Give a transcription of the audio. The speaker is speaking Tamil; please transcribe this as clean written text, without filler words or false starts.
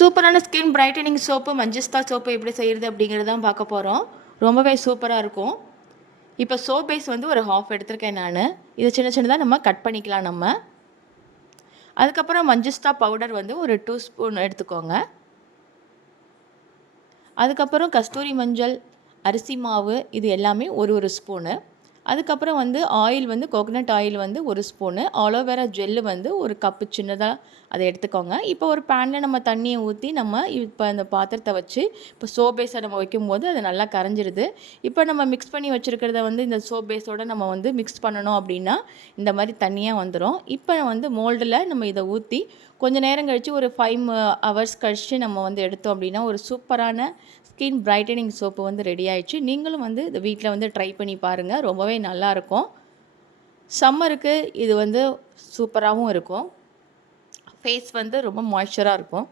சூப்பரான ஸ்கின் பிரைட்டனிங் சோப்பு மஞ்சிஸ்தா சோப்பு எப்படி செய்கிறது அப்படிங்கிறது தான் பார்க்க போகிறோம். ரொம்பவே சூப்பராக இருக்கும். இப்போ சோப் பேஸ் வந்து ஒரு ஹாஃப் எடுத்திருக்கேன் நான். இதை சின்ன சின்னதாக நம்ம கட் பண்ணிக்கலாம் நம்ம. அதுக்கப்புறம் மஞ்சிஸ்தா பவுடர் வந்து ஒரு 2 ஸ்பூன் எடுத்துக்கோங்க. அதுக்கப்புறம் கஸ்தூரி மஞ்சள், அரிசி மாவு இது எல்லாமே ஒரு ஸ்பூனு. அதுக்கப்புறம் வந்து ஆயில் வந்து கோகனட் ஆயில் வந்து 1 ஸ்பூனு, ஆலோவேரா ஜெல்லு வந்து ஒரு கப்பு சின்னதாக அதை எடுத்துக்கோங்க. இப்போ ஒரு பேனில் நம்ம தண்ணியை ஊற்றி நம்ம இப்போ அந்த பாத்திரத்தை வச்சு இப்போ சோப் பேஸை நம்ம வைக்கும்போது அது நல்லா கரைஞ்சிருது. இப்போ நம்ம மிக்ஸ் பண்ணி வச்சுருக்கிறத வந்து இந்த சோப் பேஸோடு நம்ம வந்து மிக்ஸ் பண்ணணும் அப்படின்னா இந்த மாதிரி தண்ணியாக வந்துடும். இப்போ வந்து மோல்டில் நம்ம இதை ஊற்றி கொஞ்சம் நேரம் கழித்து ஒரு 5 ஹவர்ஸ் கழித்து நம்ம வந்து எடுத்தோம் அப்படின்னா ஒரு சூப்பரான ஸ்கின் பிரைட்டனிங் சோப்பு வந்து ரெடி ஆயிடுச்சு. நீங்களும் வந்து இந்த வீட்டில் வந்து ட்ரை பண்ணி பாருங்கள். ரொம்பவே நல்லாயிருக்கும். சம்மருக்கு இது வந்து சூப்பராகவும் இருக்கும். ஃபேஸ் வந்து ரொம்ப மாய்ஸ்சராக இருக்கும்.